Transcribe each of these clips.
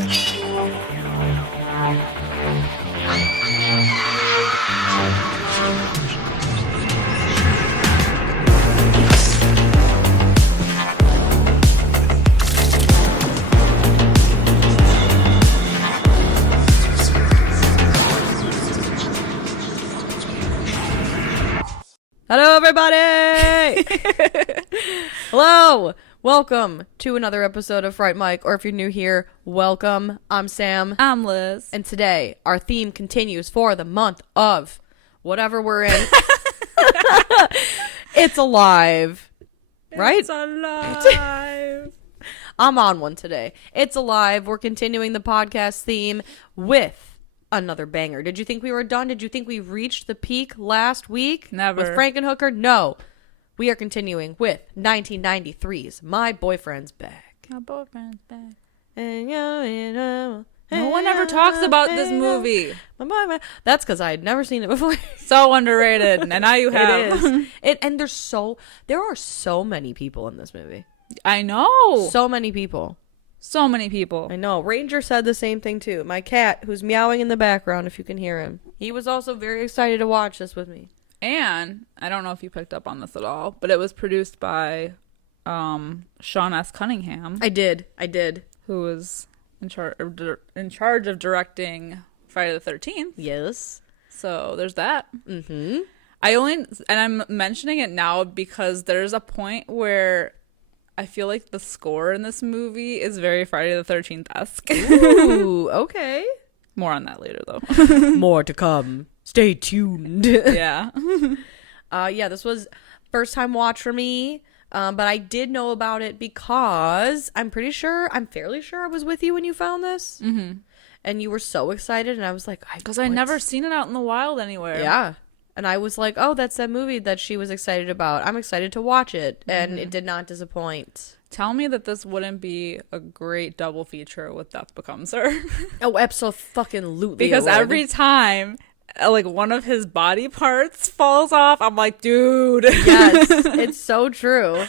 Hello, everybody! Hello! Welcome to another episode of Fright Mic, or if you're new here, welcome. I'm Sam. I'm Liz. And today, our theme continues for the month of whatever we're in. It's alive. Right? It's alive. I'm on one today. It's alive. We're continuing the podcast theme with another banger. Did you think we were done? Did you think we reached the peak last week? Never. With Frankenhooker? No. We are continuing with 1993's My Boyfriend's Back. My boyfriend's back. No one ever talks about this movie. That's because I had never seen it before. So underrated. And now you have. It is. And there are so many people in this movie. I know. So many people. So many people. I know. Ranger said the same thing too. My cat, who's meowing in the background, if you can hear him. He was also very excited to watch this with me. And I don't know if you picked up on this at all, but it was produced by Sean S. Cunningham. I did. Who was in charge of directing Friday the 13th. Yes. So there's that. Mm-hmm. I'm mentioning it now because there's a point where I feel like the score in this movie is very Friday the 13th-esque. Ooh, okay. More on that later, though. More to come. Stay tuned. Yeah. Yeah, this was first time watch for me. But I did know about it because I'm fairly sure I was with you when you found this. Mm-hmm. And you were so excited, and I was like, because I never seen it out in the wild anywhere. Yeah. And I was like, oh, that's that movie that she was excited about. I'm excited to watch it. And it did not disappoint. Tell me that this wouldn't be a great double feature with Death Becomes Her. Oh, absolutely. Because every time, like, one of his body parts falls off, I'm like, dude. Yes, it's so true.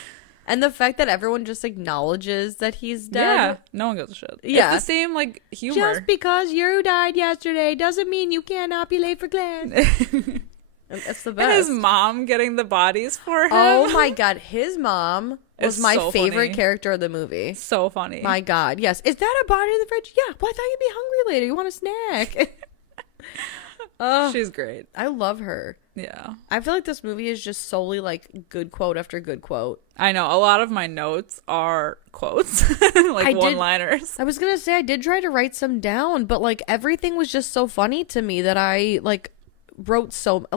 And the fact that everyone just acknowledges that he's dead. Yeah, no one gives a shit. Yeah. It's the same, like, humor. Just because you died yesterday doesn't mean you cannot be late for class. That's the best. And his mom getting the bodies for him. Oh my god, his mom was my so favorite funny. character of the movie. So funny. My god, yes. Is that a body in the fridge? Yeah. Well, I thought you'd be hungry later. You want a snack? She's great. I love her. Yeah. I feel like this movie is just solely like good quote after good quote. I know. A lot of my notes are quotes. Like one-liners. I was going to say I did try to write some down, but like everything was just so funny to me that I wrote so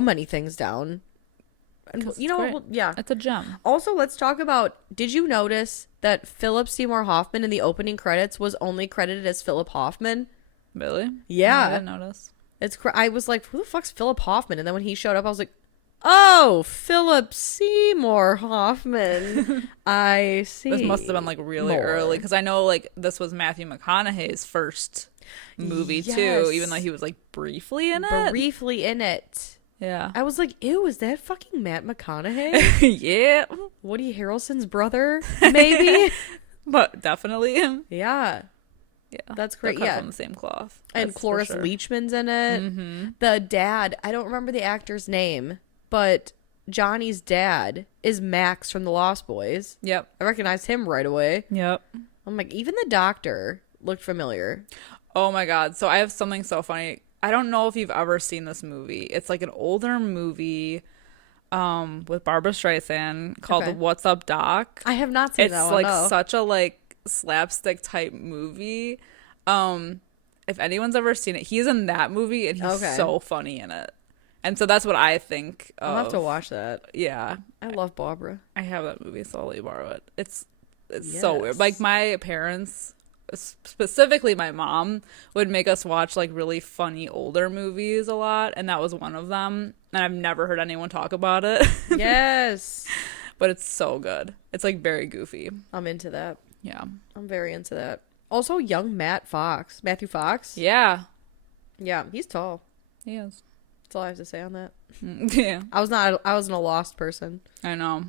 many things down. And, you know, great. yeah. It's a gem. Also, let's talk about, did you notice that Philip Seymour Hoffman in the opening credits was only credited as Philip Hoffman? Really? Yeah. No, I didn't notice. I was like, who the fuck's Philip Hoffman? And then when he showed up, I was like, oh, Philip Seymour Hoffman. I see. This must have been like really early because I know like this was Matthew McConaughey's first movie too, even though he was like briefly in it. Yeah. I was like, ew, is that fucking Matt McConaughey? Yeah. Woody Harrelson's brother, maybe? But definitely him. Yeah. Yeah. That's great. They're cut Yeah. from the same cloth. And Cloris Leachman's in it. Mm-hmm. The dad, I don't remember the actor's name, but Johnny's dad is Max from The Lost Boys. Yep. I recognized him right away. Yep. I'm like, even the doctor looked familiar. Oh my God. So I have something so funny. I don't know if you've ever seen this movie. It's like an older movie with Barbara Streisand called What's Up, Doc? I have not seen that one. It's like such a like slapstick type movie. If anyone's ever seen it, he's in that movie and he's so funny in it. And so that's what I think of. I'll have to watch that. Yeah. I love Barbara. I have that movie, so I'll let you borrow it. It's so weird. Like my parents, specifically my mom, would make us watch like really funny older movies a lot, and that was one of them. And I've never heard anyone talk about it. Yes. But it's so good. It's like very goofy. I'm into that. Yeah. I'm very into that. Also, young Matthew Fox. Yeah. Yeah, he's tall. He is. That's all I have to say on that. Yeah. I wasn't a lost person. I know.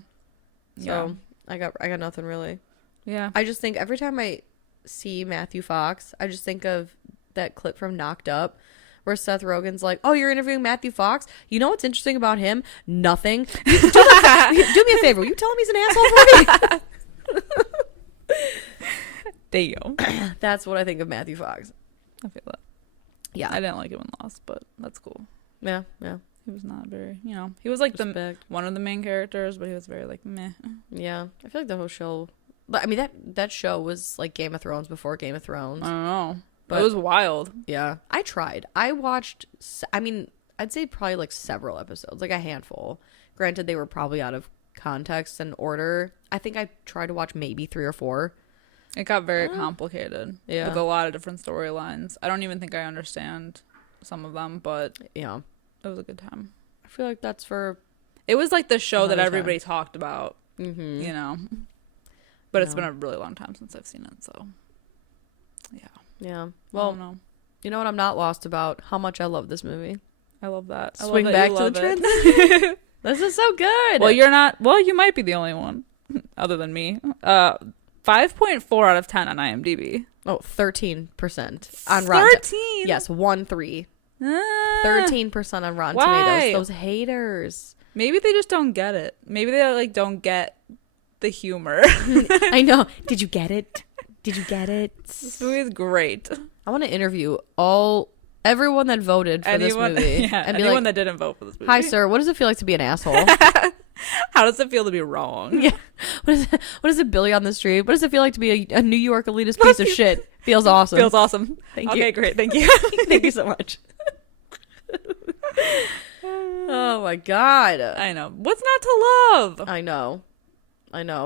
So I got nothing really. Yeah. I just think every time I see Matthew Fox, I just think of that clip from Knocked Up where Seth Rogen's like, oh, you're interviewing Matthew Fox? You know what's interesting about him? Nothing. Do me a favor. Will you tell him he's an asshole for me? Damn. That's what I think of Matthew Fox. I feel that. Yeah. I didn't like him in Lost, but that's cool. Yeah. He was not very, he was like Respect. one of the main characters, but he was very like meh. Yeah. I feel like the whole show, but I mean, that show was like Game of Thrones before Game of Thrones. I don't know. But it was wild. Yeah. I tried. I watched, I mean, I'd say probably like several episodes, like a handful. Granted, they were probably out of context and order. I think I tried to watch maybe 3 or 4. It got very complicated. Yeah. With a lot of different storylines. I don't even think I understand some of them, but Yeah. it was a good time. I feel like that's for... It was like the show that Another everybody talked about, Mm-hmm. But it's been a really long time since I've seen it, so yeah. Yeah. Well, Well, you know what I'm not lost about? How much I love this movie. I love that. Swing I love back that to you the love trend. it. This is so good. Well, you're not. Well, you might be the only one, other than me. 5.4 out of 10 on IMDb. Oh, 13% on Rotten. 13. Yes, 1-3. Ah, 13% on Rotten Why? Tomatoes. Those haters. Maybe they just don't get it. Maybe they like don't get the humor. I know. Did you get it? Did you get it? This movie is great. I want to interview everyone that voted for this movie. Yeah, and be anyone like, that didn't vote for this movie. hi, sir. What does it feel like to be an asshole? How does it feel to be wrong? Yeah. What is it, Billy on the street? What does it feel like to be a New York elitist piece of shit? Feels awesome. Feels awesome. Thank you. Okay, great. Thank you. Thank you so much. Oh my god. I know. What's not to love? I know.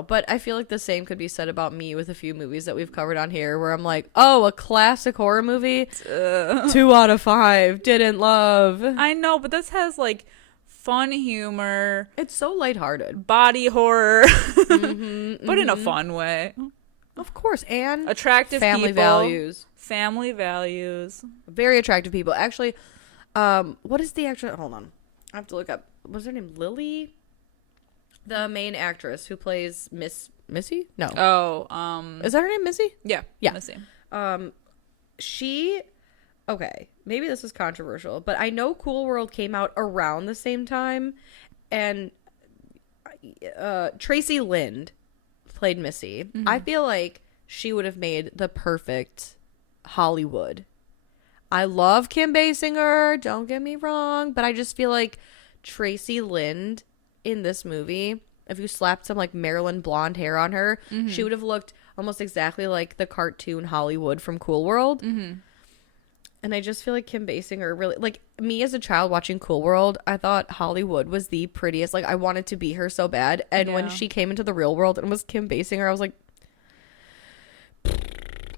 But I feel like the same could be said about me with a few movies that we've covered on here where I'm like, oh, a classic horror movie? 2 out of 5. Didn't love. I know, but this has like fun humor, It's so lighthearted. body horror, but in a fun way. Of course. And Attractive family people. values. Family values. Very attractive people. Actually, what is the actress? Hold on. I have to look up. What's her name? Lily? The main actress who plays Missy? No. Oh, Is that her name, Missy? yeah. Yeah. Missy. She... Okay, maybe this is controversial, but I know Cool World came out around the same time, and Tracy Lind played Missy. I feel like she would have made the perfect Hollywood. I love Kim Basinger, don't get me wrong, but I just feel like Tracy Lind in this movie, if you slapped some like Marilyn blonde hair on her, she would have looked almost exactly like the cartoon Hollywood from Cool World. And I just feel like Kim Basinger really, like, me as a child watching Cool World, I thought Hollywood was the prettiest. Like, I wanted to be her so bad. And when she came into the real world and was Kim Basinger, I was like,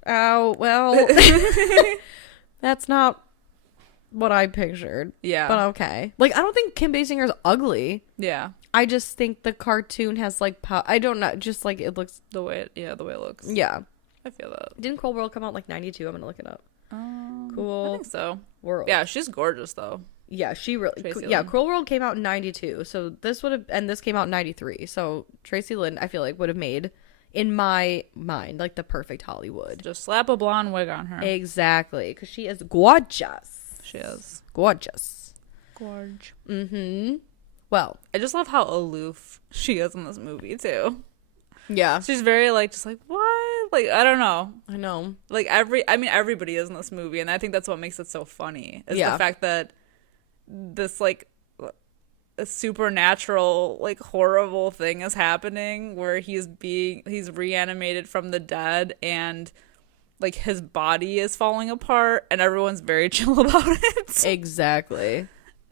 oh, well, that's not what I pictured. Yeah. But okay. Like, I don't think Kim Basinger's ugly. Yeah. I just think the cartoon has, like, I don't know, just, like, it looks, The way it looks. yeah. I feel that. Didn't Cool World come out, like, 92? I'm gonna look it up. I Cool think so. World. Yeah, she's gorgeous though. Yeah, she really. Tracy Yeah, Lynn. Cruel World came out in 92, so this would have, and this came out in 93. So Tracy Lynn, I feel like, would have made, in my mind, like the perfect Hollywood. Just slap a blonde wig on her. Exactly, because she is gorgeous. She is. Gorgeous. Gorge. Well, I just love how aloof she is in this movie too. yeah, She's very like just like what? Like I don't know. I know. Like everybody is in this movie, and I think that's what makes it so funny. Is the fact that this like a supernatural like horrible thing is happening where he's reanimated from the dead and like his body is falling apart and everyone's very chill about it. Exactly.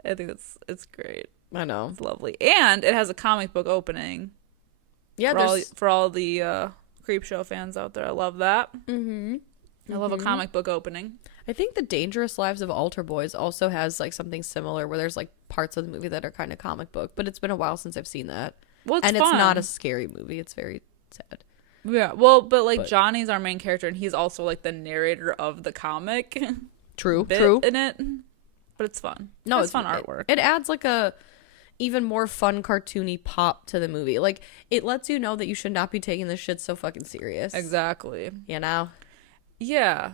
I think it's great. I know. It's lovely. And it has a comic book opening. Yeah, For all the Creepshow fans out there. I love that. I love a comic book opening. I think The Dangerous Lives of Altar Boys also has like something similar where there's like parts of the movie that are kind of comic book, but it's been a while since I've seen that. Well, it's and fun. It's not a scary movie. It's very sad. Yeah, well, but Johnny's our main character, and he's also like the narrator of the comic. True. In it, but it's fun. No, it's fun artwork. It adds like a even more fun cartoony pop to the movie. Like it lets you know that you should not be taking this shit so fucking serious. Exactly. You know. Yeah.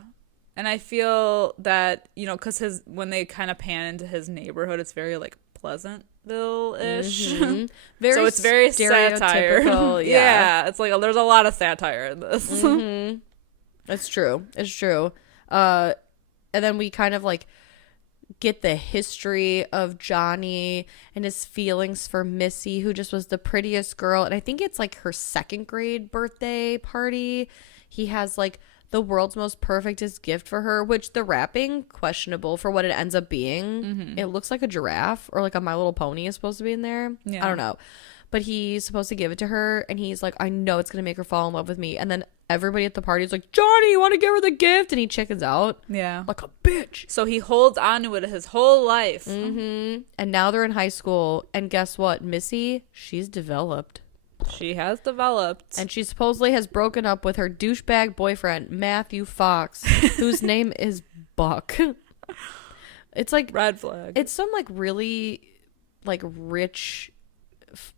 And I feel that, you know, because when they kind of pan into his neighborhood, it's very, like, Pleasantville-ish. Mm-hmm. So it's very satire. stereotypical. Yeah. It's like, there's a lot of satire in this. Mm-hmm. It's true. It's true. And then we kind of, like, get the history of Johnny and his feelings for Missy, who just was the prettiest girl. And I think it's, like, her 2nd grade birthday party. He has, like, the world's most perfectest gift for her, which the wrapping, questionable for what it ends up being. Mm-hmm. It looks like a giraffe or like a My Little Pony is supposed to be in there. Yeah. I don't know. But he's supposed to give it to her, and he's like, I know it's going to make her fall in love with me. And then everybody at the party is like, Johnny, you want to give her the gift? And he chickens out. Yeah. Like a bitch. So he holds on to it his whole life. Mm-hmm. And now they're in high school. And guess what? Missy, she's developed. She has developed. And she supposedly has broken up with her douchebag boyfriend, Matthew Fox, whose name is Buck. It's like... Red flag. It's some, like, really, like, rich,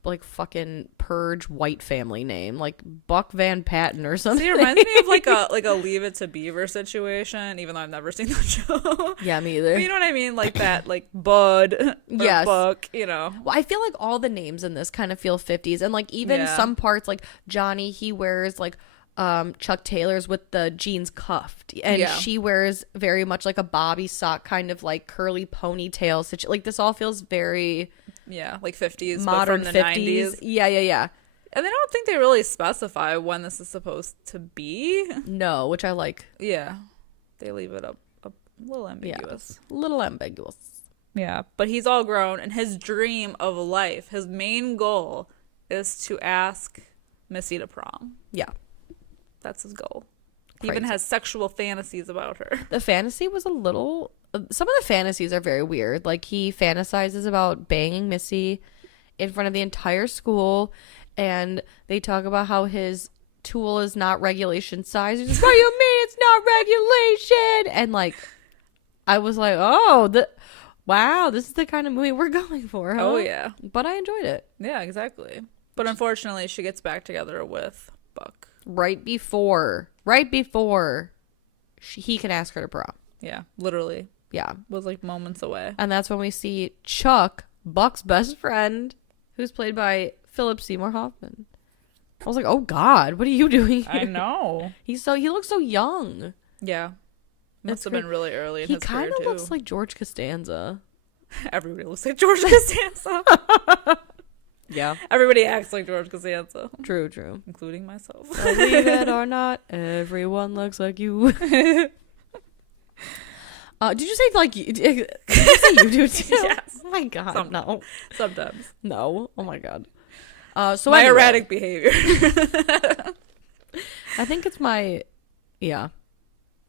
like, fucking purge white family name. Like, Buck Van Patten or something. See, it reminds me of, like a Leave It to Beaver situation, even though I've never seen that show. Yeah, me either. But you know what I mean? Like that, like, Bud or yes. Buck, you know. Well, I feel like all the names in this kind of feel 50s. And, like, even some parts, like, Johnny, he wears, like, Chuck Taylor's with the jeans cuffed. And she wears very much like a bobby sock, kind of, like, curly ponytail. Like, this all feels very... Yeah, like 50s, modern, but from the 50s. 90s. Yeah. And I don't think they really specify when this is supposed to be. No, which I like. Yeah. They leave it a little ambiguous. Yeah, little ambiguous. Yeah. But he's all grown, and his dream of life, his main goal, is to ask Missy to prom. Yeah. That's his goal. He Crazy. even has sexual fantasies about her. The fantasy was a little... Some of the fantasies are very weird. Like, he fantasizes about banging Missy in front of the entire school, and they talk about how his tool is not regulation size. He's just, what do you mean it's not regulation? And, like, I was like, oh, wow, this is the kind of movie we're going for, huh? Oh, yeah. But I enjoyed it. Yeah, exactly. But unfortunately, she gets back together with Buck. Right before he can ask her to prom. Yeah, literally. Yeah. Was like moments away. And that's when we see Chuck, Buck's best friend, who's played by Philip Seymour Hoffman. I was like, oh God, what are you doing here? I know. He looks so young. Yeah. Must have been really early in his career, too. He kind of looks like George Costanza. Everybody looks like George Costanza. Yeah. Everybody acts like George Costanza. True. Including myself. Believe it or not, everyone looks like you. Did you say like you? Did you say you do too? Yes. Oh my God, no. Sometimes. No. Oh my God. So my anyway, erratic behavior. I think it's my, yeah.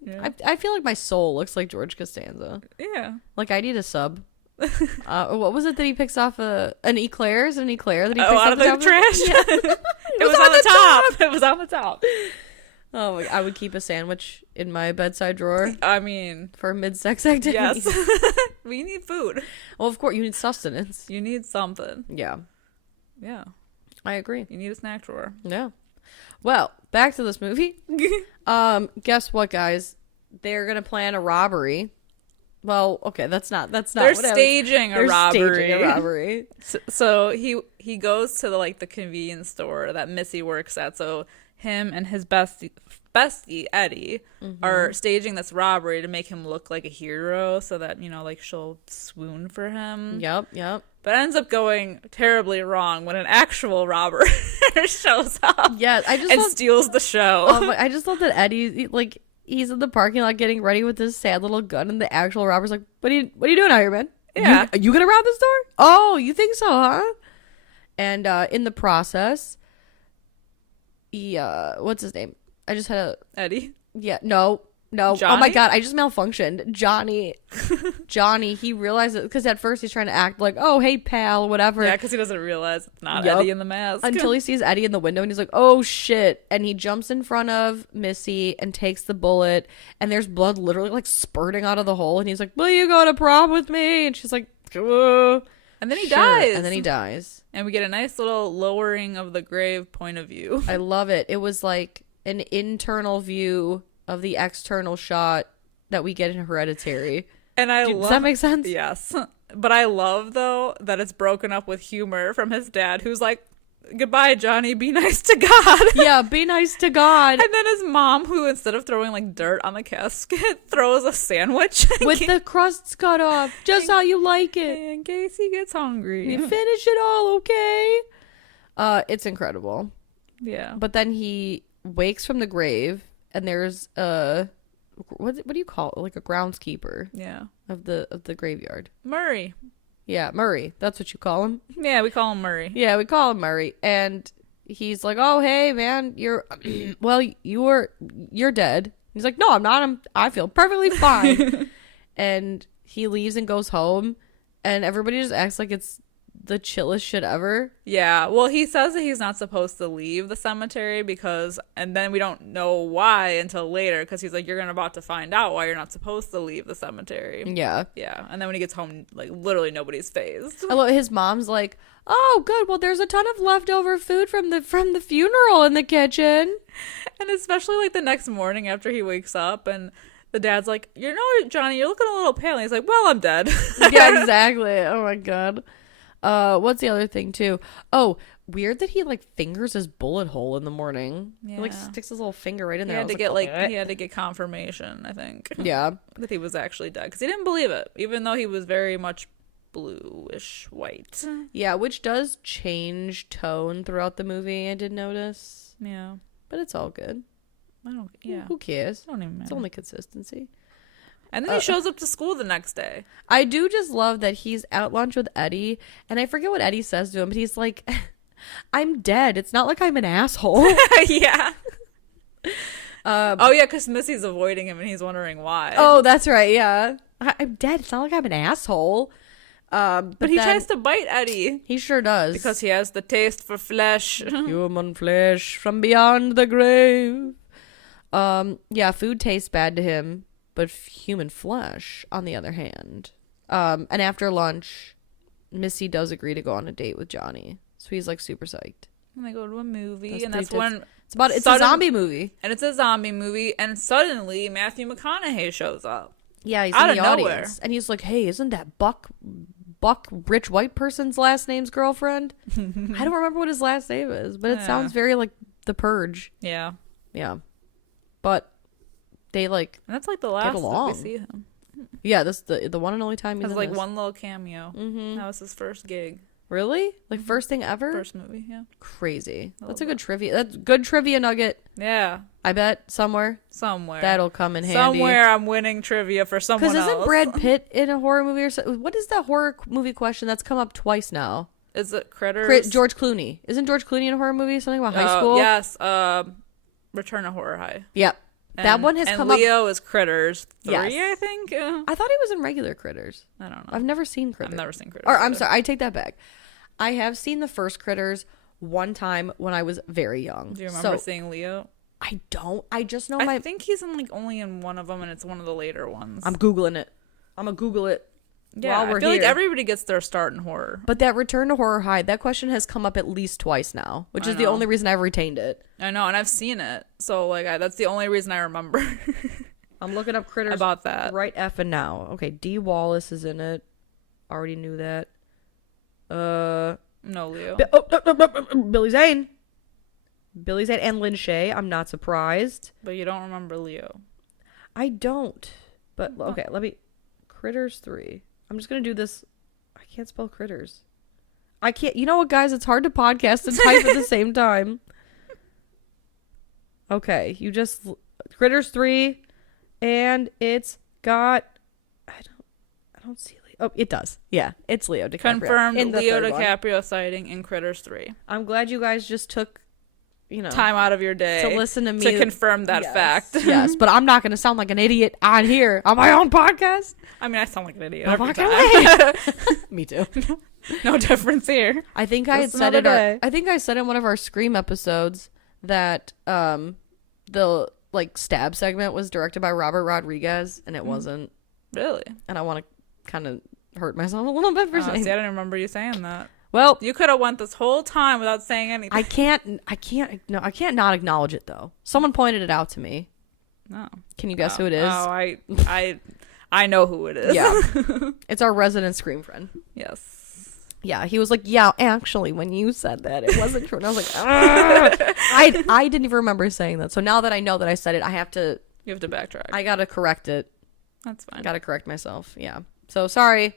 I feel like my soul looks like George Costanza. Yeah. Like I need a sub. What was it that he picks off an eclair? Is it an eclair that he picks out off of the trash? Yeah. It was on the top. It was on the top. Oh, I would keep a sandwich in my bedside drawer. I mean, for mid-sex activity. Yes. We need food. Well, of course, you need sustenance. You need something. Yeah. Yeah. I agree. You need a snack drawer. Yeah. Well, back to this movie. Guess what, guys? They're gonna plan a robbery. Well, okay, that's not. They're staging a robbery. Staging a robbery. So he goes to the convenience store that Missy works at. So him and his bestie Eddie are staging this robbery to make him look like a hero, so that she'll swoon for him. Yep. But it ends up going terribly wrong when an actual robber shows up. Yeah, steals the show. I just love that Eddie he's in the parking lot getting ready with this sad little gun, and the actual robber's like, "What are you doing out here, man? Yeah, you gonna rob this store? Oh, you think so, huh?" And in the process, what's his name? I just had Eddie. Yeah, no. Johnny? Oh my God, I just malfunctioned. Johnny, he realized it because at first he's trying to act like, oh, hey, pal, whatever. Yeah, because he doesn't realize it's not Eddie in the mask. Until he sees Eddie in the window and he's like, oh, shit. And he jumps in front of Missy and takes the bullet. And there's blood literally spurting out of the hole. And he's like, will you go to prom with me? And she's like, oh. And then he dies. And then he dies. And we get a nice little lowering of the grave point of view. I love it. It was like an internal view of the external shot that we get in Hereditary. And does that make sense? Yes. But I love, though, that it's broken up with humor from his dad, who's like, goodbye, Johnny, be nice to God. Yeah, be nice to God. And then his mom, who instead of throwing like dirt on the casket, throws a sandwich. With the crusts cut off, just how you like it. In case he gets hungry. You finish it all, okay? It's incredible. Yeah. But then he wakes from the grave, and there's what do you call it? Like a groundskeeper. Yeah. Of the graveyard. Murray. Yeah, Murray. That's what you call him. Yeah, we call him Murray. Yeah, we call him Murray. And he's like, "Oh, hey, man, you're dead." He's like, "No, I'm not. I feel perfectly fine." And he leaves and goes home, and everybody just acts like it's the chillest shit ever. Yeah, well, he says that he's not supposed to leave the cemetery and then we don't know why until later, because he's like, you're about to find out why you're not supposed to leave the cemetery. Yeah. Yeah, and then when he gets home, like, literally nobody's phased. I love his mom's like, "Oh, good. Well, there's a ton of leftover food from the funeral in the kitchen." And especially, like, the next morning after he wakes up, and the dad's like, Johnny, you're looking a little pale. And he's like, well, I'm dead. Yeah, exactly. Oh, my God. What's the other thing too? Oh, weird that he like fingers his bullet hole in the morning. Yeah. He like sticks his little finger right in there. He had to get confirmation, I think. Yeah. That he was actually dead, because he didn't believe it, even though he was very much bluish white. Yeah, which does change tone throughout the movie, I did notice. Yeah. But it's all good. Who cares? Don't even matter. It's only consistency. And then he shows up to school the next day. I do just love that he's at lunch with Eddie, and I forget what Eddie says to him, but he's like, "I'm dead. It's not like I'm an asshole." Yeah. Yeah, because Missy's avoiding him, and he's wondering why. Oh, that's right. Yeah. I'm dead. It's not like I'm an asshole. But he tries to bite Eddie. He sure does. Because he has the taste for flesh. Human flesh from beyond the grave. Yeah, food tastes bad to him. But human flesh, on the other hand. And after lunch, Missy does agree to go on a date with Johnny. So he's like super psyched. And they go to a movie, it's a zombie movie. And it's a zombie movie, and suddenly Matthew McConaughey shows up. Yeah, he's out in the of audience. Nowhere. And he's like, "Hey, isn't that Buck rich white person's last name's girlfriend?" I don't remember what his last name is, but it sounds very like The Purge. Yeah. Yeah. But they like, and that's like the last that we see him. Yeah, this the one and only time he's in like this. one little cameo. Mm-hmm. That was his first gig. Really? Like first thing ever? First movie, yeah. Crazy. That's a good trivia. That's good trivia nugget. Yeah. I bet somewhere that'll come in handy. Somewhere I'm winning trivia for someone else. Because isn't Brad Pitt in a horror movie or something? What is that horror movie question that's come up twice now? Is it Critters? George Clooney. Isn't George Clooney in a horror movie? Something about high school? Yes. Return to Horror High. Yep. That one has come up. And Leo is Critters 3, yes. I think. I thought he was in regular Critters. I don't know. I've never seen Critters. I've never seen Critters. Or I'm sorry, I take that back. I have seen the first Critters one time when I was very young. Do you remember seeing Leo? I don't. I just know I think he's in like only in one of them, and it's one of the later ones. I'm Googling it. I'm going to Google it. Yeah, I feel like everybody gets their start in horror. But that Return to Horror High, that question has come up at least twice now, which is the only reason I've retained it. I know, and I've seen it. So like that's the only reason I remember. I'm looking up Critters about that. Right effing now. Okay, Dee Wallace is in it. Already knew that. No, Leo. Billy Zane. Billy Zane and Lynn Shay. I'm not surprised. But you don't remember Leo. I don't. But okay, let me. Critters 3. I'm just gonna do this. I can't spell Critters. I can't. You know what, guys? It's hard to podcast and type at the same time. Okay, you just Critters 3, and it's got. I don't see Leo. Oh, it does. Yeah, it's Leo DiCaprio. Confirmed Leo DiCaprio sighting in Critters 3. I'm glad you guys just took, time out of your day to listen to me to confirm that fact. Yes, but I'm not going to sound like an idiot on here on my own podcast. I mean, I sound like an idiot I'm every time. Me too. No difference here. I think I had said it. I think I said in one of our Scream episodes that the like stab segment was directed by Robert Rodriguez, and it wasn't. Really? And I want to kind of hurt myself a little bit for saying. See, I didn't remember you saying that. Well, you could have went this whole time without saying anything. I can't not acknowledge it though. Someone pointed it out to me. No. Can you guess who it is? Oh, I know who it is. Yeah. It's our resident Scream friend. Yes. Yeah, he was like, yeah, actually, when you said that, it wasn't true. And I was like, I didn't even remember saying that. So now that I know that I said it, You have to backtrack. I got to correct it. That's fine. I got to correct myself. Yeah. So sorry.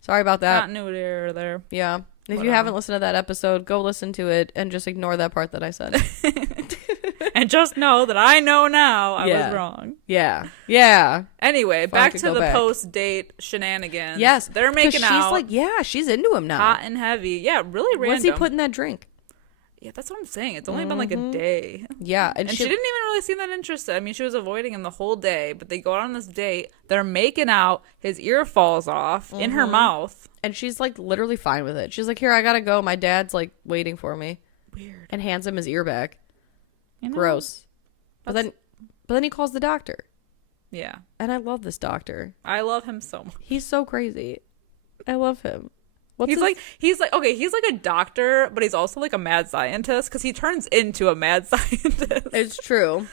Sorry about that. Continuity error there. Yeah. If you haven't listened to that episode, go listen to it and just ignore that part that I said. And just know that I know now I was wrong. Yeah. Yeah. Anyway, back to the post-date shenanigans. Yes. They're making out. She's like, yeah, she's into him now. Hot and heavy. Yeah, really random. What's he put in that drink? Yeah, that's what I'm saying. It's only been like a day. Yeah. And she didn't even really seem that interested. I mean, she was avoiding him the whole day, but they go out on this date. They're making out. His ear falls off in her mouth. And she's like literally fine with it. She's like, here, I gotta go. My dad's like waiting for me. Weird. And hands him his ear back. You know, Gross. But then he calls the doctor. Yeah. And I love this doctor. I love him so much. He's so crazy. I love him. He's like a doctor, but he's also like a mad scientist because he turns into a mad scientist. It's true.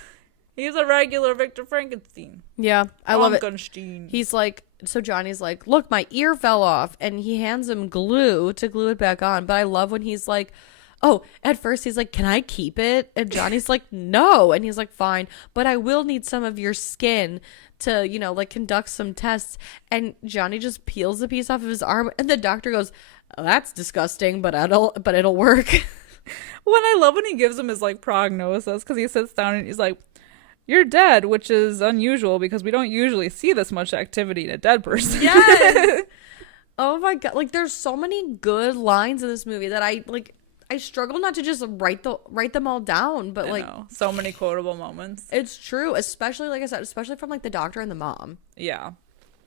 He's a regular Victor Frankenstein. Yeah, I love it. He's like, so Johnny's like, look, my ear fell off, and he hands him glue to glue it back on. But I love when he's like, oh, at first he's like, can I keep it? And Johnny's like, no. And he's like, fine, but I will need some of your skin to, you know, like conduct some tests. And Johnny just peels the piece off of his arm, and the doctor goes, oh, that's disgusting, but it'll work. When I love when he gives him his like prognosis, because he sits down and he's like, you're dead, which is unusual because we don't usually see this much activity in a dead person. Yes. Oh my god, like there's so many good lines in this movie that I struggle not to just write them all down, but I know. So many quotable moments. It's true, especially like I said, especially from like the doctor and the mom. Yeah.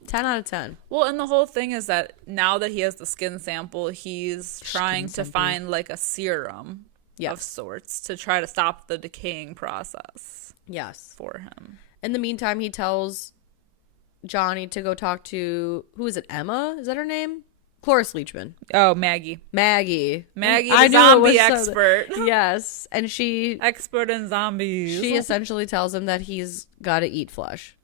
10 out of 10. Well, and the whole thing is that now that he has the skin sample, he's trying to find like a serum of sorts to try to stop the decaying process. Yes. For him. In the meantime, he tells Johnny to go talk to, who is it, Emma? Is that her name? Cloris Leachman. Oh, Maggie, the zombie expert. Yes. And she... Expert in zombies. She essentially tells him that he's got to eat flesh.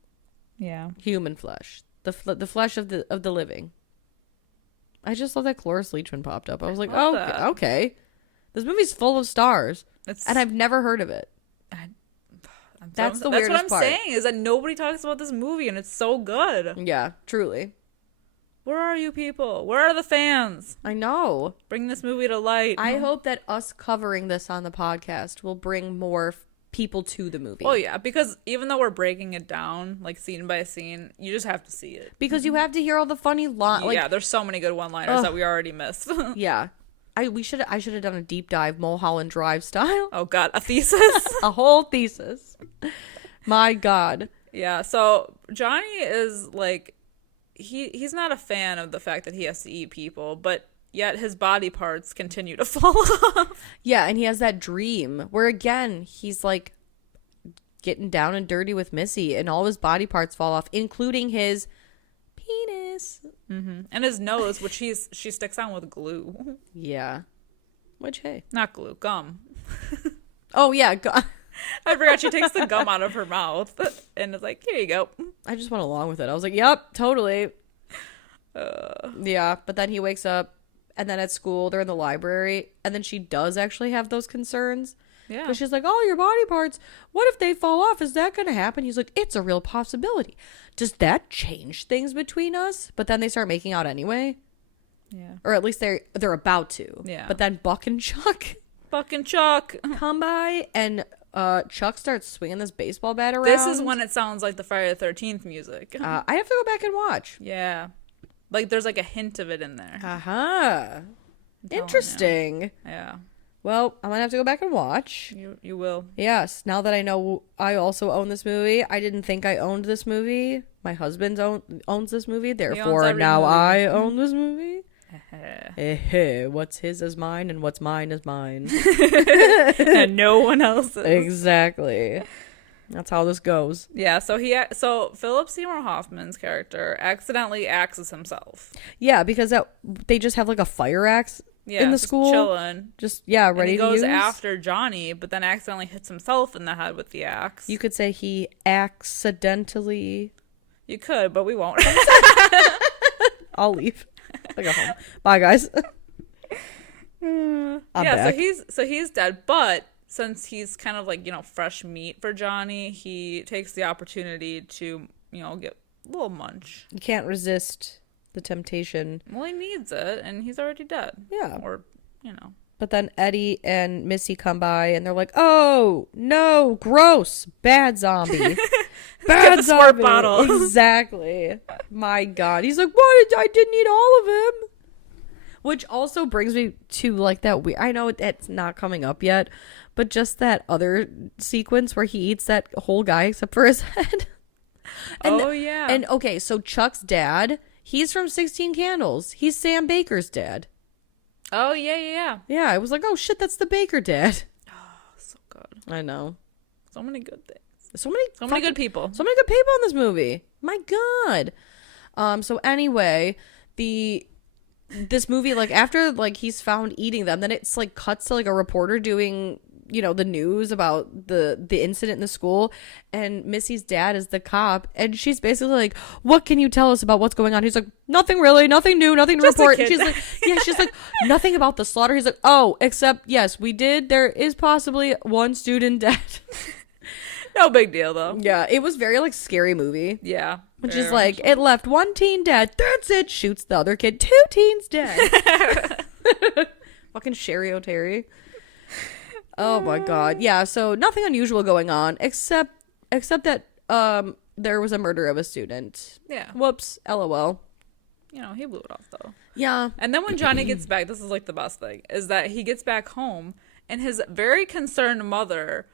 Yeah. Human flesh. The flesh of the living. I just saw that Cloris Leachman popped up. I was like, oh, okay. This movie's full of stars. And I've never heard of it. That's the weirdest part. That's what I'm saying, is that nobody talks about this movie, and it's so good. Yeah, truly. Where are you people? Where are the fans? I know. Bring this movie to light. I hope that us covering this on the podcast will bring more people to the movie. Oh, yeah, because even though we're breaking it down, like, scene by scene, you just have to see it. Because you have to hear all the funny lines. Yeah, there's so many good one-liners that we already missed. Yeah. I should have done a deep dive Mulholland Drive style. Oh god, a thesis? A whole thesis. My god. Yeah, so Johnny is like he's not a fan of the fact that he has to eat people, but yet his body parts continue to fall off. Yeah, and he has that dream where again he's like getting down and dirty with Missy and all his body parts fall off, including his penis. Mm-hmm. And his nose, which she sticks on with glue. Yeah. Which, hey. Not glue, gum. Oh, yeah. I forgot she takes the gum out of her mouth. And it's like, here you go. I just went along with it. I was like, yep, totally. Yeah, but then he wakes up, and then at school, they're in the library, and then she does actually have those concerns. Yeah. But she's like, oh, your body parts, what if they fall off? Is that going to happen? He's like, it's a real possibility. Does that change things between us? But then they start making out anyway. Yeah. Or at least they're about to. Yeah. But then Buck and Chuck come by, and Chuck starts swinging this baseball bat around. This is when it sounds like the Friday the 13th music. I have to go back and watch. Yeah. Like, there's like a hint of it in there. Uh-huh. Interesting. Yeah. Well, I'm going to have to go back and watch. You will. Yes. Now that I know I also own this movie. I didn't think I owned this movie. My husband owns this movie. Therefore, now movie. I own this movie. What's his is mine, and what's mine is mine. And no one else's. Exactly. That's how this goes. Yeah, so Philip Seymour Hoffman's character accidentally axes himself. Yeah, because they just have like a fire axe in the school, chilling. Just ready and he to goes use. after Johnny, but then accidentally hits himself in the head with the axe. You could say he accidentally. You could, but we won't. I'll leave. I go home. Bye, guys. I'm back. So he's dead, but since he's kind of like, fresh meat for Johnny, he takes the opportunity to, get a little munch. You can't resist the temptation. Well, he needs it, and he's already dead. Yeah. Or, But then Eddie and Missy come by, and they're like, "Oh no, gross, bad zombie, bad zombie." Bottle. Exactly. My God, he's like, "What? I didn't eat all of him." Which also brings me to like that weird. I know it's not coming up yet, but just that other sequence where he eats that whole guy except for his head. Yeah. And okay, so Chuck's dad, he's from 16 Candles. He's Sam Baker's dad. Oh, yeah. Yeah, I was like, oh shit, that's the Baker dad. Oh, so good. I know. So many good things. So many good people. So many good people in this movie. My God. So anyway, this movie, like, after like he's found eating them, then it's like cuts to like a reporter doing, the news about the incident in the school, and Missy's dad is the cop, and she's basically like, "What can you tell us about what's going on?" He's like, "Nothing really, nothing new, nothing to report." And she's like, "Nothing about the slaughter." He's like, "Oh, except yes, we did. There is possibly one student dead." No big deal though. Yeah, it was very like scary movie. Yeah. Which is like, it left one teen dead. That's it. Shoots the other kid. 2 teens dead. Fucking Sherry O'Terry. Oh my God. Yeah, so nothing unusual going on except that there was a murder of a student. Yeah. Whoops. LOL. He blew it off though. Yeah. And then when Johnny gets back, this is like the best thing, is that he gets back home and his very concerned mother,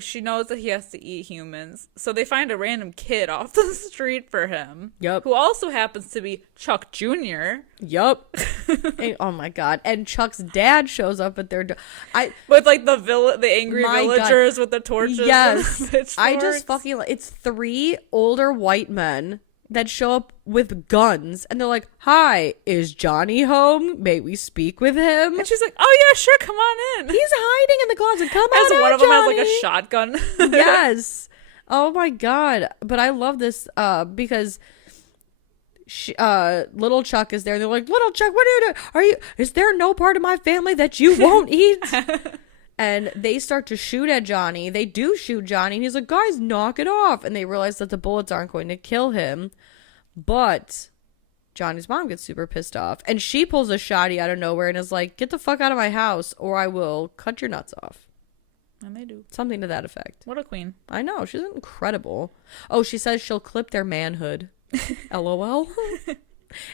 she knows that he has to eat humans. So they find a random kid off the street for him. Yep. Who also happens to be Chuck Jr. Yup. Oh my God. And Chuck's dad shows up at their door. With like the angry villagers with the torches. Yes. And the I just fucking, it's 3 older white men that show up with guns, and they're like, "Hi, is Johnny home? May we speak with him?" And she's like, "Oh yeah, sure, come on in." He's hiding in the closet. Come As on one in, of them has Johnny. like a shotgun. Yes. Oh my God. But I love this because little Chuck is there. They're like, "Little Chuck, what are you doing? Is there no part of my family that you won't eat?" And they start to shoot at Johnny. They do shoot Johnny. And he's like, "Guys, knock it off." And they realize that the bullets aren't going to kill him. But Johnny's mom gets super pissed off. And she pulls a shotty out of nowhere and is like, "Get the fuck out of my house or I will cut your nuts off." And they do. Something to that effect. What a queen. I know. She's incredible. Oh, she says she'll clip their manhood. LOL.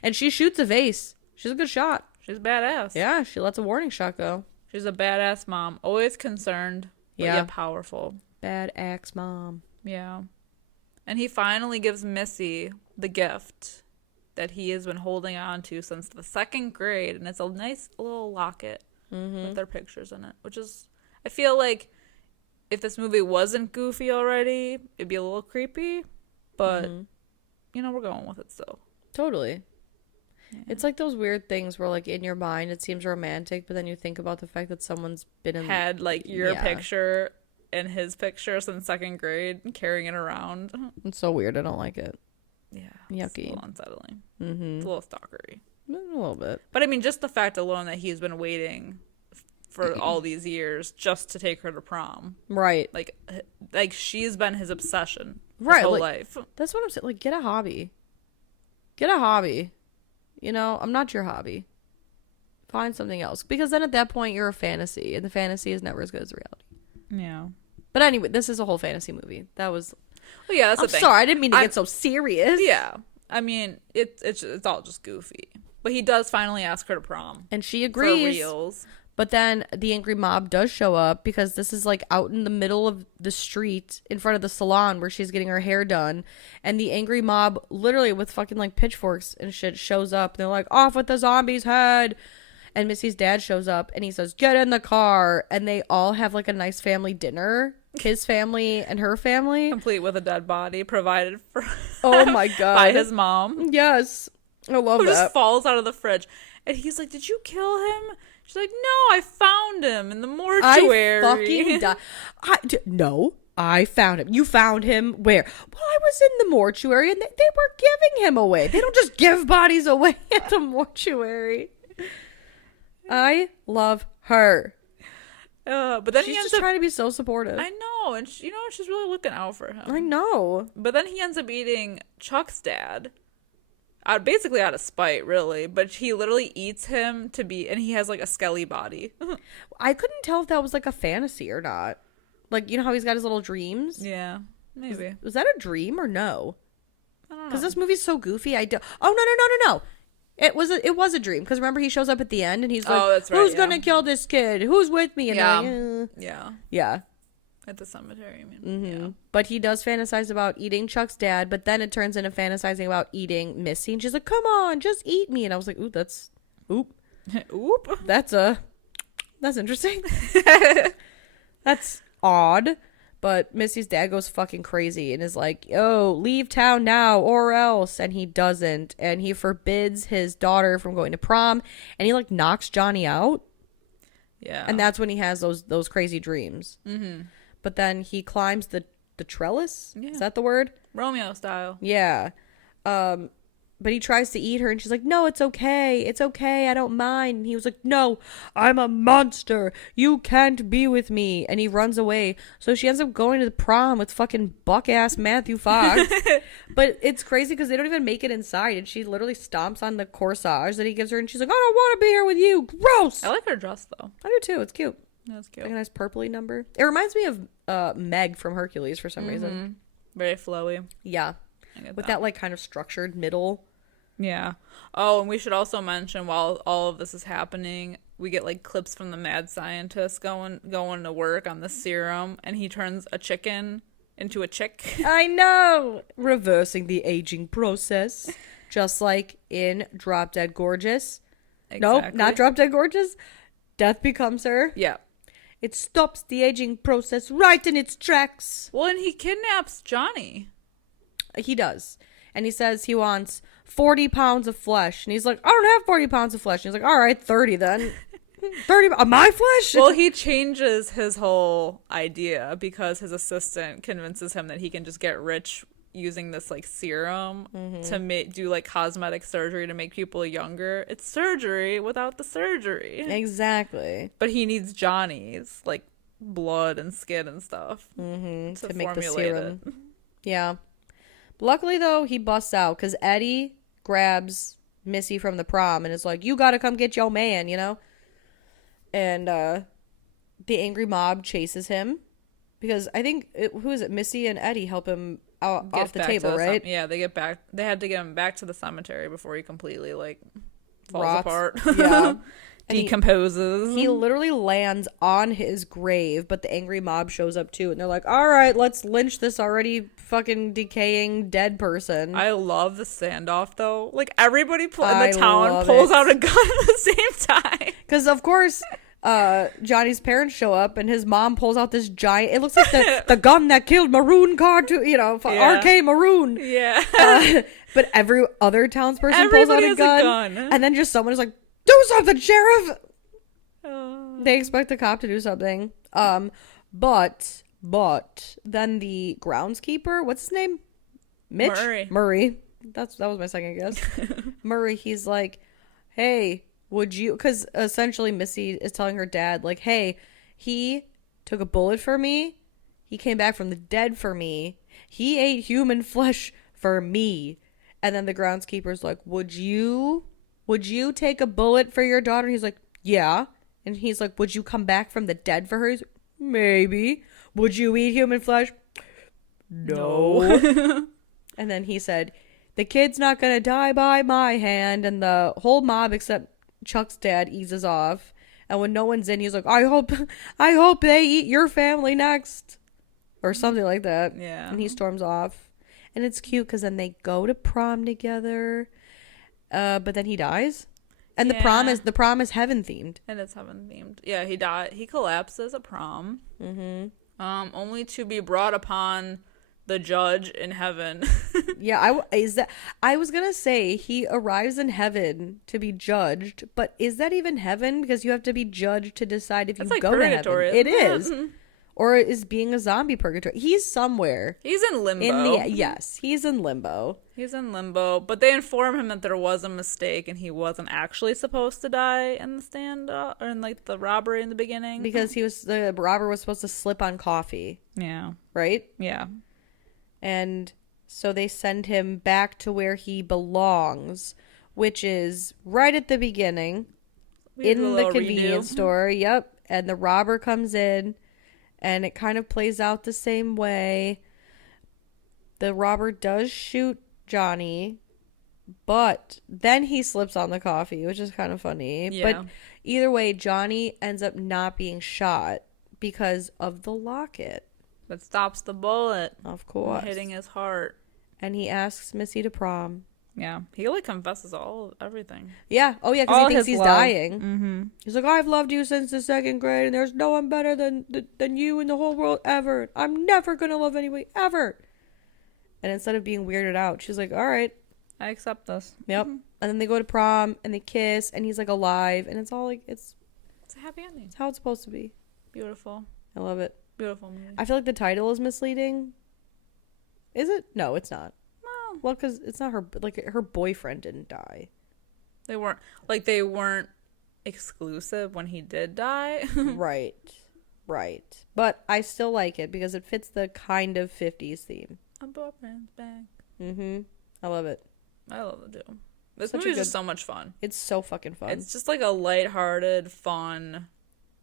And she shoots a vase. She's a good shot. She's badass. Yeah, she lets a warning shot go. She's a badass mom. Always concerned, but yet powerful. Bad axe mom. Yeah. And he finally gives Missy the gift that he has been holding on to since the 2nd grade. And it's a nice little locket with their pictures in it. Which is, I feel like if this movie wasn't goofy already, it'd be a little creepy. But, we're going with it still. Totally. Yeah. It's like those weird things where, like, in your mind it seems romantic, but then you think about the fact that someone's been had like your picture and his picture since 2nd grade and carrying it around. It's so weird. I don't like it. Yeah. Yucky. It's a little unsettling. It's a little stalkery. A little bit. But I mean, just the fact alone that he's been waiting for all these years just to take her to prom. Right. Like she's been his obsession his whole life. That's what I'm saying. Like, get a hobby. Get a hobby. I'm not your hobby. Find something else. Because then at that point, you're a fantasy. And the fantasy is never as good as reality. Yeah. But anyway, this is a whole fantasy movie. That was... Well, yeah, that's the I'm thing. sorry. I didn't mean to get so serious. Yeah. I mean, it's all just goofy. But he does finally ask her to prom. And she agrees. For reals. But then the angry mob does show up because this is like out in the middle of the street in front of the salon where she's getting her hair done. And the angry mob literally with fucking like pitchforks and shit shows up. And they're like, "Off with the zombie's head." And Missy's dad shows up and he says, "Get in the car." And they all have like a nice family dinner. His family and her family. Complete with a dead body provided for Oh my God. by his mom. Yes. I love Who that. just falls out of the fridge. And he's like, did you kill him? She's like, no, I found him in the mortuary. I fucking no, I found him. You found him where? Well, I was in the mortuary and they were giving him away. They don't just give bodies away at the mortuary. I love her. But then she's just trying to be so supportive. I know, and she's really looking out for him. I know. But then he ends up eating Chuck's dad, basically out of spite, really. But he literally eats him and he has like a skelly body. I couldn't tell if that was like a fantasy or not. Like, you know how he's got his little dreams? Yeah, maybe. Was that a dream or no? I don't know. Because this movie's so goofy. Oh, no. It was a dream. Because remember, he shows up at the end and he's like, that's right, who's going to kill this kid? Who's with me? And yeah. At the cemetery, I mean. Mm-hmm. Yeah. But he does fantasize about eating Chuck's dad, but then it turns into fantasizing about eating Missy. And she's like, come on, just eat me. And I was like, oop. That's interesting. That's odd. But Missy's dad goes fucking crazy and is like, oh, leave town now or else. And he doesn't. And he forbids his daughter from going to prom. And he like knocks Johnny out. Yeah. And that's when he has those crazy dreams. Mm-hmm. But then he climbs the trellis. Yeah. Is that the word? Romeo style. Yeah. But he tries to eat her and she's like, no, it's okay. It's okay. I don't mind. And he was like, no, I'm a monster. You can't be with me. And he runs away. So she ends up going to the prom with fucking buck-ass Matthew Fox. But it's crazy because they don't even make it inside. And she literally stomps on the corsage that he gives her. And she's like, I don't want to be here with you. Gross. I like her dress, though. I do, too. It's cute. That's cute. Like a nice purpley number. It reminds me of Meg from Hercules for some reason. Very flowy. Yeah. With that like kind of structured middle. Yeah. Oh, and we should also mention while all of this is happening, we get like clips from the mad scientist going to work on the serum, and he turns a chicken into a chick. I know. Reversing the aging process, just like in Drop Dead Gorgeous. Exactly. Nope, not Drop Dead Gorgeous. Death Becomes Her. Yeah. It stops the aging process right in its tracks. Well, and he kidnaps Johnny. He does. And he says he wants 40 pounds of flesh. And he's like, I don't have 40 pounds of flesh. And he's like, all right, 30 then. 30 of my flesh? Well, he changes his whole idea because his assistant convinces him that he can just get rich using this like serum to do like cosmetic surgery to make people younger. It's surgery without the surgery. Exactly. But he needs Johnny's like blood and skin and stuff to make the serum. It. Yeah. Luckily, though, he busts out because Eddie grabs Missy from the prom and is like, you got to come get your man, you know? And the angry mob chases him because I think, who is it? Missy and Eddie help him out off the table, right? Yeah, they had to get him back to the cemetery before he completely, like, falls rots apart. Yeah. Decomposes. He literally lands on his grave, but the angry mob shows up too, and they're like, all right, let's lynch this already fucking decaying dead person. I love the standoff, though. Like, everybody in the town pulls out a gun at the same time. Because, of course, Johnny's parents show up, and his mom pulls out this giant, it looks like the gun that killed Maroon cartoon, RK Maroon. Yeah. But every other townsperson pulls out a gun. And then just someone is like, do something, sheriff! They expect the cop to do something. But then the groundskeeper, what's his name? Mitch? Murray. That was my second guess. Murray, he's like, hey, would you... Because essentially Missy is telling her dad, like, hey, he took a bullet for me. He came back from the dead for me. He ate human flesh for me. And then the groundskeeper's like, would you take a bullet for your daughter? And he's like, yeah. And he's like, would you come back from the dead for her? He's like, maybe. Would you eat human flesh? No. And then he said, the kid's not going to die by my hand. And the whole mob except Chuck's dad eases off. And when no one's in, he's like, I hope they eat your family next. Or something like that. Yeah. And he storms off. And it's cute because then they go to prom together. But then he dies. And the prom is heaven themed. And it's heaven themed. Yeah, he died. He collapses at prom. Mm-hmm. Only to be brought upon the judge in heaven. Yeah, I was gonna say he arrives in heaven to be judged, but is that even heaven? Because you have to be judged to decide if you like go to heaven. purgatory, It isn't it? is. Or is being a zombie purgatory? He's somewhere. He's in limbo. Yes, he's in limbo. He's in limbo, but they inform him that there was a mistake and he wasn't actually supposed to die in the stand-up or in like the robbery in the beginning. Because the robber was supposed to slip on coffee. Yeah. Right? Yeah. And so they send him back to where he belongs, which is right at the beginning in the convenience store. Yep. And the robber comes in. And it kind of plays out the same way. The robber does shoot Johnny, but then he slips on the coffee, which is kind of funny. Yeah. But either way, Johnny ends up not being shot because of the locket. That stops the bullet. Of course. From hitting his heart. And he asks Missy to prom. Yeah. He like confesses everything. Yeah. Oh, yeah, because he thinks he's dying. Mm-hmm. He's like, I've loved you since the 2nd grade, and there's no one better than you in the whole world ever. I'm never going to love anybody, ever. And instead of being weirded out, she's like, all right. I accept this. Yep. Mm-hmm. And then they go to prom, and they kiss, and he's like alive, and it's all like, it's a happy ending. It's how it's supposed to be. Beautiful. I love it. Beautiful movie. I feel like the title is misleading. Is it? No, it's not. Well, because it's not her, like, her boyfriend didn't die. They weren't exclusive when he did die. Right. But I still like it because it fits the kind of 50s theme. A boyfriend's back. Mm-hmm. I love it. I love it too. This movie is just so much fun. It's so fucking fun. It's just like a lighthearted, fun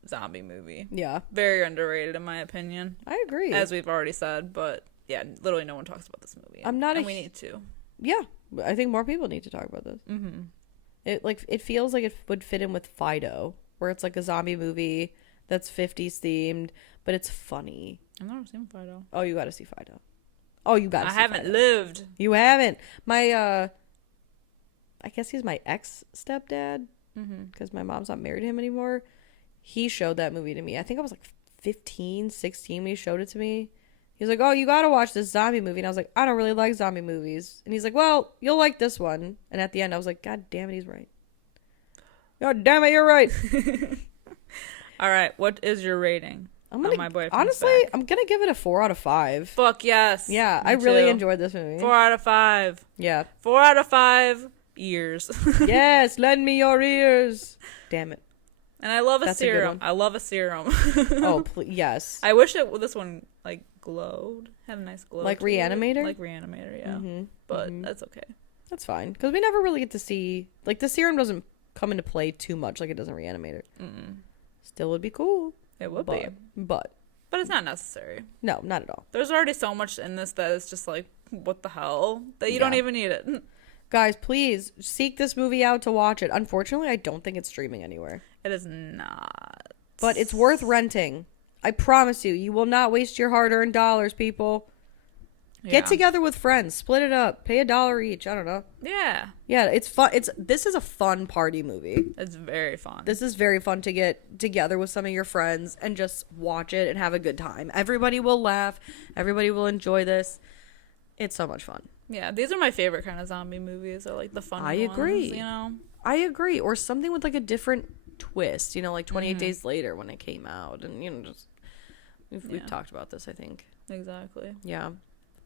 zombie movie. Yeah. Very underrated in my opinion. I agree. As we've already said, but yeah, literally no one talks about this movie. We need to. Yeah, I think more people need to talk about this. Mm-hmm. It feels like it would fit in with Fido, where it's like a zombie movie that's 50s themed, but it's funny. I've never seen Fido. Oh, you got to see Fido. Oh, you got to see I haven't Fido. lived. You haven't. My I guess he's my ex-stepdad because my mom's not married to him anymore. He showed that movie to me. I think I was like 15, 16 when he showed it to me. He was like, oh, you gotta watch this zombie movie. And I was like, I don't really like zombie movies. And he's like, well, you'll like this one. And at the end, I was like, God damn it, he's right. God damn it, you're right. All right, what is your rating on My Boyfriend's honestly, Back? I'm gonna give it a 4 out of 5. Fuck yes. Yeah, I really enjoyed this movie. 4 out of 5. Yeah. 4 out of 5 ears. Yes, lend me your ears. Damn it. And I love a serum. I love a serum. Oh, yes. I wish this one like glowed, had a nice glow. Like Reanimator? Like Reanimator, yeah. Mm-hmm. But that's okay. That's fine because we never really get to see like the serum doesn't come into play too much like it does in Reanimator. Still would be cool. It would be, but it's not necessary. No, not at all. There's already so much in this that it's just like what the hell that you don't even need it. Guys, please seek this movie out to watch it. Unfortunately, I don't think it's streaming anywhere. It is not. But it's worth renting. I promise you. You will not waste your hard-earned dollars, people. Yeah. Get together with friends. Split it up. Pay $1 each. I don't know. Yeah. Yeah, it's fun. This is a fun party movie. It's very fun. This is very fun to get together with some of your friends and just watch it and have a good time. Everybody will laugh. Everybody will enjoy this. It's so much fun. Yeah, these are my favorite kind of zombie movies. Are like the fun ones, agree. You know? I agree. Or something with like a different twist, like 28 Days Later when it came out. And, just we've talked about this, I think. Exactly. Yeah.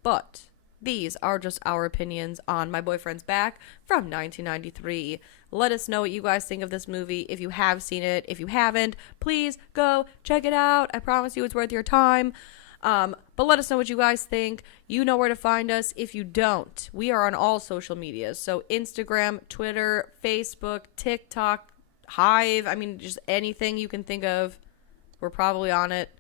But these are just our opinions on My Boyfriend's Back from 1993. Let us know what you guys think of this movie. If you have seen it, if you haven't, please go check it out. I promise you it's worth your time. But let us know what you guys think. You know where to find us. If you don't, we are on all social medias. So Instagram, Twitter, Facebook, TikTok, Hive. I mean, just anything you can think of. We're probably on it.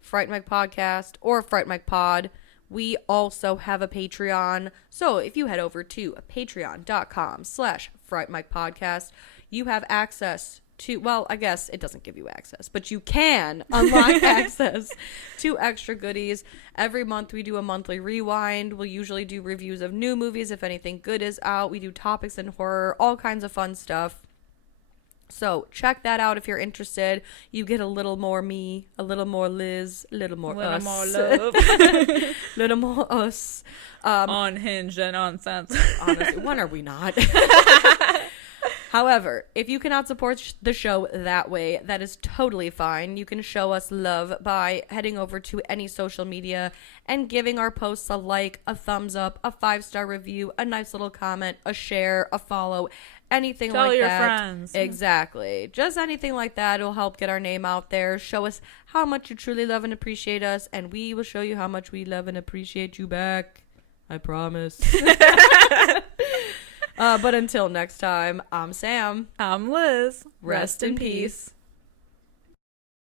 Fright Mic Podcast or Fright Mic Pod. We also have a Patreon. So if you head over to patreon.com/Fright Mic Podcast, you have access to, well, I guess it doesn't give you access, but you can unlock access to extra goodies. Every month we do a monthly rewind. We'll usually do reviews of new movies if anything good is out. We do topics in horror, all kinds of fun stuff. So check that out if you're interested. You get a little more me, a little more Liz, a little more us. More love. Little more us. Unhinged and uncensored. Honestly, when are we not? However, if you cannot support the show that way, that is totally fine. You can show us love by heading over to any social media and giving our posts a like, a thumbs up, a 5-star review, a nice little comment, a share, a follow, anything like that. Tell your friends. Exactly. Just anything like that. It'll help get our name out there. Show us how much you truly love and appreciate us, and we will show you how much we love and appreciate you back. I promise. But until next time, I'm Sam. I'm Liz. Rest in peace.